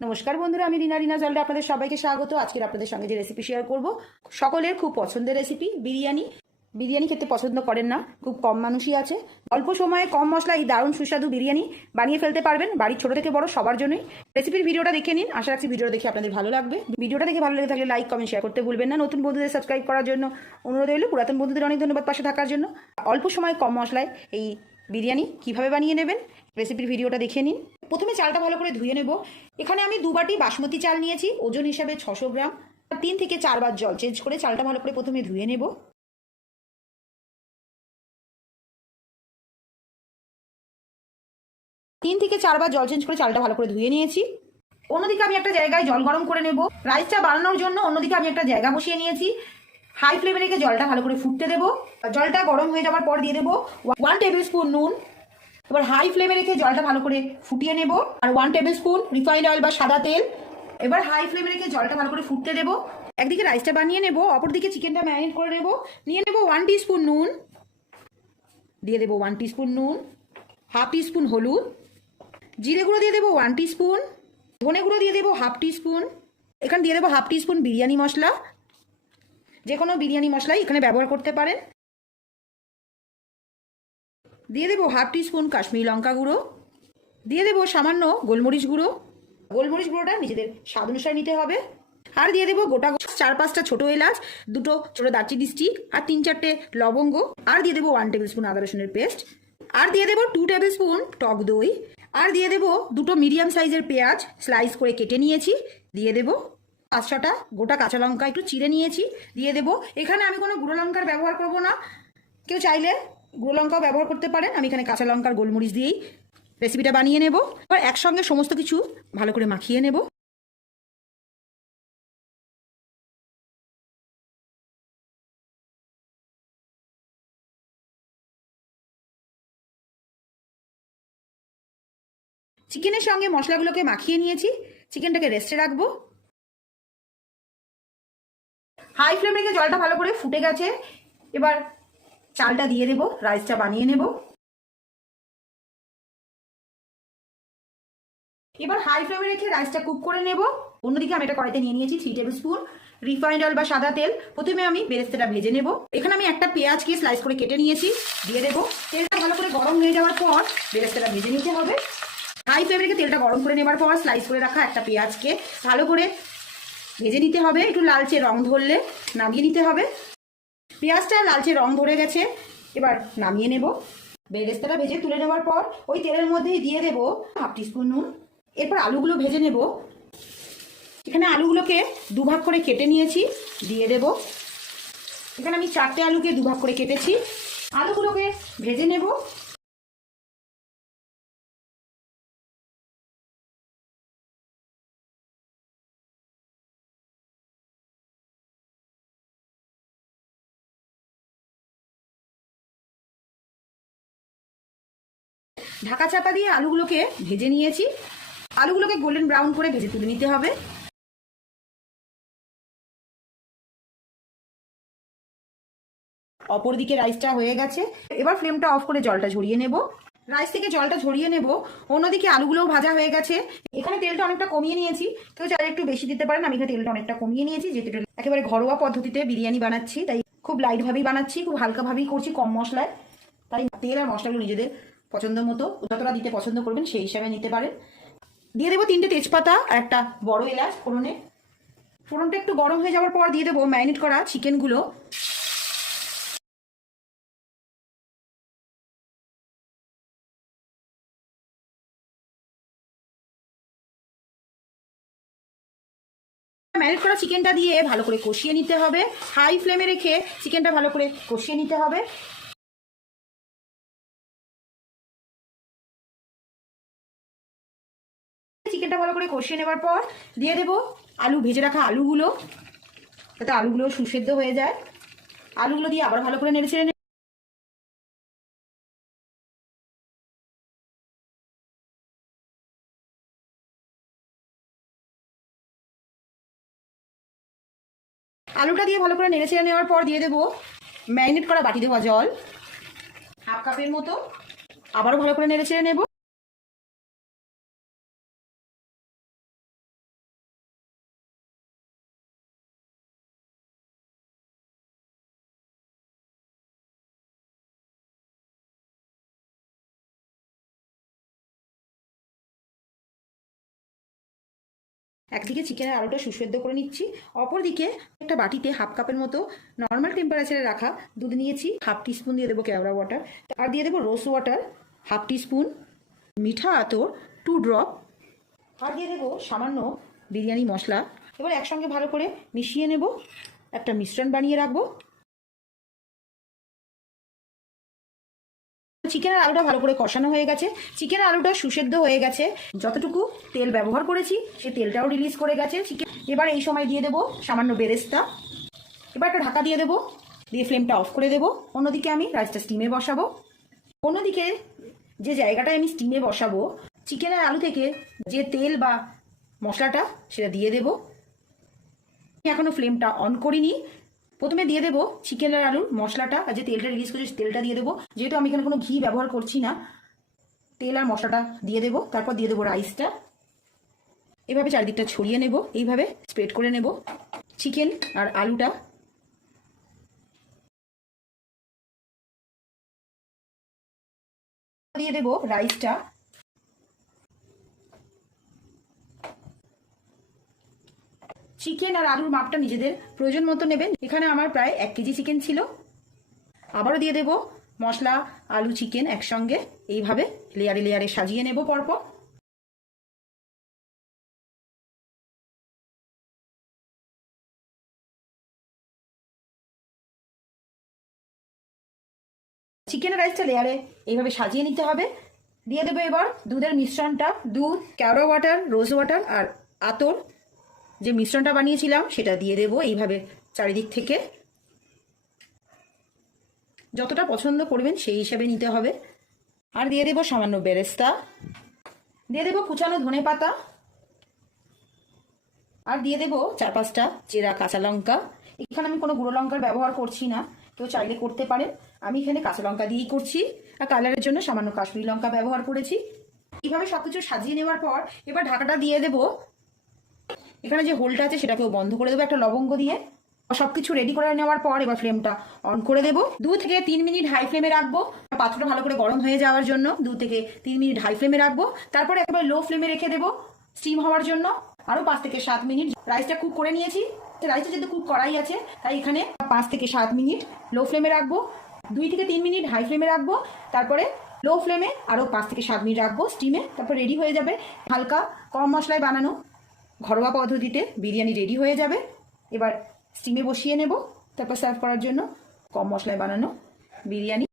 নমস্কার বন্ধুরা, আমি রিনা জলটা আপনাদের সবাইকে স্বাগত। আজকে আপনাদের সঙ্গে যে রেসিপি শেয়ার করব, সকলের খুব পছন্দের রেসিপি বিরিয়ানি। বিরিয়ানি খেতে পছন্দ করেন না খুব কম মানুষই আছে। অল্প সময়ে কম মশলা এই দারুণ সুস্বাদু বিরিয়ানি বানিয়ে ফেলতে পারবেন বাড়ির ছোট থেকে বড় সবার জন্যই। রেসিপির ভিডিওটা দেখে নিন, আশা রাখছি ভিডিওটা দেখে আপনাদের ভালো লাগবে। ভিডিওটা দেখে ভালো লেগে থাকলে লাইক কমেন্ট শেয়ার করতে ভুলবেন না। নতুন বন্ধুদের সাবস্ক্রাইব করার জন্য অনুরোধ রইল। পুরাতন বন্ধুদের অনেক ধন্যবাদ পাশে থাকার জন্য। অল্প সময়ে কম মশলায় এই বিরিয়ানি কিভাবে বানিয়ে নেবেন রেসিপির ভিডিওটা দেখে নিন। প্রথমে চালটা ভালো করে ধুয়ে নেব। এখানে আমি 2 বাটি বাসমতি চাল নিয়েছি, ওজন হিসাবে 600 গ্রাম। 3 থেকে 4 বার জল চেঞ্জ করে চালটা ভালো করে প্রথমে ধুয়ে নেব। তিন থেকে 4 বার জল চেঞ্জ করে চালটা ভালো করে ধুয়ে নিয়েছি। অন্যদিকে আমি একটা জায়গায় জল গরম করে নেব। রাইসটা বানানোর জন্য অন্যদিকে আমি একটা জায়গা বসিয়ে নিয়েছি। হাই ফ্লেমে রেখে জলটা ভালো করে ফুটতে দেবো। জলটা গরম হয়ে যাওয়ার পর দিয়ে দেবো 1 টেবিল স্পুন নুন। এবার হাই ফ্লেমে রেখে জলটা ভালো করে ফুটিয়ে নেব। আর 1 টেবিল স্পুন রিফাইন্ড অয়েল বা সাদা তেল। এবার হাই ফ্লেমে রেখে জলটা ভালো করে ফুটতে দেবো। একদিকে রাইসটা বানিয়ে নেব, অপরদিকে চিকেনটা ম্যারিনেট করে নেব। নিয়ে নেব 1 টিস্পুন নুন, দিয়ে দেবো 1 টিস্পুন নুন, হাফ টিস্পুন হলুদ, জিরে গুঁড়ো দিয়ে দেবো 1 টিস্পুন, ধনে গুঁড়ো দিয়ে দেবো হাফ টিস্পুন। এখানে দিয়ে দেবো হাফ টিস্পুন বিরিয়ানি মশলা। যে কোনো বিরিয়ানি মশলাই এখানে ব্যবহার করতে পারেন। দিয়ে দেবো হাফ টিস্পুন কাশ্মীরি লঙ্কা গুঁড়ো, দিয়ে দেবো সামান্য গোলমরিচ গুঁড়ো। গোলমরিচ গুঁড়োটা নিজেদের স্বাদ অনুসারে নিতে হবে। আর দিয়ে দেবো গোটা 4-5টা ছোটো এলাচ, 2টো ছোটো দারচিনি স্টিক, আর 3-4টে লবঙ্গ। আর দিয়ে দেবো 1 টেবিল স্পুন আদা রসুনের পেস্ট। আর দিয়ে দেবো 2 টেবিল স্পুন টক দই। আর দিয়ে দেবো 2টো মিডিয়াম সাইজের পেঁয়াজ স্লাইস করে কেটে নিয়েছি। দিয়ে দেবো 5-6টা গোটা কাঁচা লঙ্কা একটু চিড়ে নিয়েছি, দিয়ে দেবো। এখানে আমি কোনো গুঁড়ো লঙ্কার ব্যবহার করব না, কেউ চাইলে গুঁড়ো লঙ্কাও ব্যবহার করতে পারেন। আমি এখানে কাঁচা লঙ্কার গোলমরিচ দিয়েই রেসিপিটা বানিয়ে নেব। এবার একসঙ্গে সমস্ত কিছু ভালো করে মাখিয়ে নেব। চিকেনের সঙ্গে মশলাগুলোকে মাখিয়ে নিয়েছি, চিকেনটাকে রেস্টে রাখবো। হাই ফ্লেম রেখে জলটা ভালো করে ফুটে গেছে। এবার চালটা দিয়ে দেবো, রাইসটা বানিয়ে নেব। এবার হাই ফ্লেমে রেখে রাইসটা কুক করে নেব। অন্যদিকে আমি এটা কড়াইতে নিয়ে নিয়েছি 3 টেবিল স্পুন রিফাইন্ড অয়েল বা সাদা তেল। প্রথমে আমি বেরেস্তাটা ভেজে নেব। এখানে আমি একটা পেঁয়াজকে স্লাইস করে কেটে নিয়েছি, দিয়ে দেবো। তেলটা ভালো করে গরম হয়ে যাওয়ার পর বেরেস্তাটা ভেজে নিতে হবে। হাই ফ্লেমে রেখে তেলটা গরম করে নেবার পর স্লাইস করে রাখা একটা পেঁয়াজকে ভালো করে ভেজে নিতে হবে। একটু লালচে রং ধরলে নামিয়ে নিতে হবে। পেঁয়াজটা লালচে রং ধরে গেছে, এবার নামিয়ে নেব। বেরেস্তাটা ভেজে তুলে নেওয়ার পর ওই তেলের মধ্যেই দিয়ে দেবো হাফ টিস্পুন নুন। এরপর আলুগুলো ভেজে নেব। এখানে আলুগুলোকে 2 ভাগ করে কেটে নিয়েছি, দিয়ে দেব। এখানে আমি 4টে আলুকে 2 ভাগ করে কেটেছি। আলুগুলোকে ভেজে নেব। ঢাকা চাপা দিয়ে আলুগুলোকে ভেজে নিয়েছি। আলুগুলোকে গোল্ডেন ব্রাউন করে ভেজে তুলে নিতে হবে। অপরদিকে রাইসটা হয়ে গেছে। এবার ফ্লেমটা অফ করে জলটা ঝরিয়ে নেব। রাইস থেকে জলটা ঝরিয়ে নেব। অন্যদিকে আলুগুলোও ভাজা হয়ে গেছে। এখানে তেলটা অনেকটা কমিয়ে নিয়েছি, কেউ চাইলে একটু বেশি দিতে পারেন। আমি এখানে তেলটা অনেকটা কমিয়ে নিয়েছি, যেহেতু একেবারে ঘরোয়া পদ্ধতিতে বিরিয়ানি বানাচ্ছি, তাই খুব লাইট ভাবেই বানাচ্ছি, খুব হালকা ভাবেই করছি, কম মশলায়। তাই তেল আর মশলাগুলো নিজেদের পছন্দ মতো যতটা দিতে পছন্দ করবেন সেই হিসাবে নিতে পারেন। দিয়ে দেবো 3টে তেজপাতা আর একটা বড় এলাচ ফোড়নে। ফোড়নটা একটু গরম হয়ে যাওয়ার পর দিয়ে দেবো ম্যারিনেট করা চিকেনগুলো। ম্যারিনেট করা চিকেনটা দিয়ে ভালো করে কষিয়ে নিতে হবে। হাই ফ্লেমে রেখে চিকেনটা ভালো করে কষিয়ে নিতে হবে। চিকেনটা ভালো করে কষিয়ে নেবার পর দিয়ে দেবো আলু, ভেজে রাখা আলুগুলো, যাতে আলুগুলো সুসেদ্ধ হয়ে যায়। আলুগুলো দিয়ে আবার ভালো করে নেড়ে ছেড়ে আলুটা দিয়ে ভালো করে নেড়ে ছেড়ে নেওয়ার পর দিয়ে দেবো ম্যারিনেট করা বাটি দেওয়া জল 1/2 কাপের মতো। আবারও ভালো করে নেড়ে ছেড়ে নেব। একদিকে চিকেনের আলুটা সুসেদ্ধ করে নিচ্ছি, অপরদিকে একটা বাটিতে হাফ কাপের মতো নর্মাল টেম্পারেচারে রাখা দুধ নিয়েছি, হাফ টিস্পুন দিয়ে দেবো কেওড়া ওয়াটার, আর দিয়ে দেবো রোজ ওয়াটার হাফ টিস্পুন, মিঠা আতর 2 ড্রপ, আর দিয়ে দেবো সামান্য বিরিয়ানি মশলা। এবার একসঙ্গে ভালো করে মিশিয়ে নেব, একটা মিশ্রণ বানিয়ে রাখবো। চিকেনের আলুটা ভালো করে কষানো হয়ে গেছে, চিকেনের আলুটা সুসেদ্ধ হয়ে গেছে, যতটুকু তেল ব্যবহার করেছি সেই তেলটাও রিলিজ করে গেছে চিকেন। এবার এই সময় দিয়ে দেবো সামান্য বেরেস্তা, এবার একটা ঢাকা দিয়ে দেবো, দিয়ে ফ্লেমটা অফ করে দেবো। অন্যদিকে আমি রাইসটা স্টিমে বসাবো। অন্যদিকে যে জায়গাটায় আমি স্টিমে বসাবো, চিকেনের আলু থেকে যে তেল বা মশলাটা সেটা দিয়ে দেবো। আমি এখনো ফ্লেমটা অন করিনি। প্রথমে দিয়ে দেবো চিকেন আর আলুর মশলাটা, আর যে তেলটা রিলিজ করছে তেলটা দিয়ে দেবো। যেহেতু আমি এখানে কোনো ঘি ব্যবহার করছি না, তেল আর মশলাটা দিয়ে দেবো। তারপর দিয়ে দেবো রাইসটা, এভাবে চারিদিকটা ছড়িয়ে নেব, এইভাবে স্প্রেড করে নেব চিকেন আর আলুটা। দিয়ে দেবো রাইসটা, চিকেন আর আলুর মাপটা নিজেদের প্রয়োজন মতো নেবেন। এখানে আমার প্রায় 1 কেজি চিকেন ছিল। আবারও দিয়ে দেবো মশলা, আলু, চিকেন একসঙ্গে এইভাবে লেয়ারে লেয়ারে সাজিয়ে নেব পরপর। চিকেন রাইসটা লেয়ারে এইভাবে সাজিয়ে নিতে হবে। দিয়ে দেবো এবার দুধের মিশ্রণটা, দুধ, কেওড়া ওয়াটার, রোজ ওয়াটার আর আতর, যে মিশ্রণটা বানিয়েছিলাম সেটা দিয়ে দেবো এইভাবে চারিদিক থেকে। যতটা পছন্দ করবেন সেই হিসাবে নিতে হবে। আর দিয়ে দেবো সামান্য বেরেস্তা, দিয়ে দেবো কুচানো ধনে পাতা, আর দিয়ে দেবো 4-5টা চেরা কাঁচা লঙ্কা। এখানে আমি কোনো গুঁড়ো লঙ্কার ব্যবহার করছি না, কেউ চাইলে করতে পারেন। আমি এখানে কাঁচা লঙ্কা দিয়েই করছি, আর কালারের জন্য সামান্য কাশ্মীরি লঙ্কা ব্যবহার করেছি। এইভাবে সবকিছু সাজিয়ে নেওয়ার পর এবার ঢাকাটা দিয়ে দেবো। এখানে যে হোলটা আছে সেটাকেও বন্ধ করে দেবো একটা লবঙ্গ দিয়ে। সবকিছু রেডি করে নেওয়ার পর এবার ফ্লেমটা অন করে দেবো। 2 থেকে 3 মিনিট হাই ফ্লেমে রাখবো, পাত্রটা ভালো করে গরম হয়ে যাওয়ার জন্য 2 থেকে 3 মিনিট হাই ফ্লেমে রাখবো। তারপরে একবার লো ফ্লেমে রেখে দেবো স্টিম হওয়ার জন্য আরো 5 থেকে 7 মিনিট। রাইসটা কুক করে নিয়েছি, রাইসটা যেহেতু কুক করাই আছে তাই এখানে 5 থেকে 7 মিনিট লো ফ্লেমে রাখবো, 2 থেকে 3 মিনিট হাই ফ্লেমে রাখবো, তারপরে লো ফ্লেমে আরো 5 থেকে 7 মিনিট রাখবো স্টিমে। তারপর রেডি হয়ে যাবে হালকা কম মশলায় বানানো ঘরোয়া পদ্ধতিতে বিরিয়ানি রেডি হয়ে যাবে। এবার স্টিমে বসিয়ে নেব, তারপর সার্ভ করার জন্য কম মশলায় বানানো বিরিয়ানি।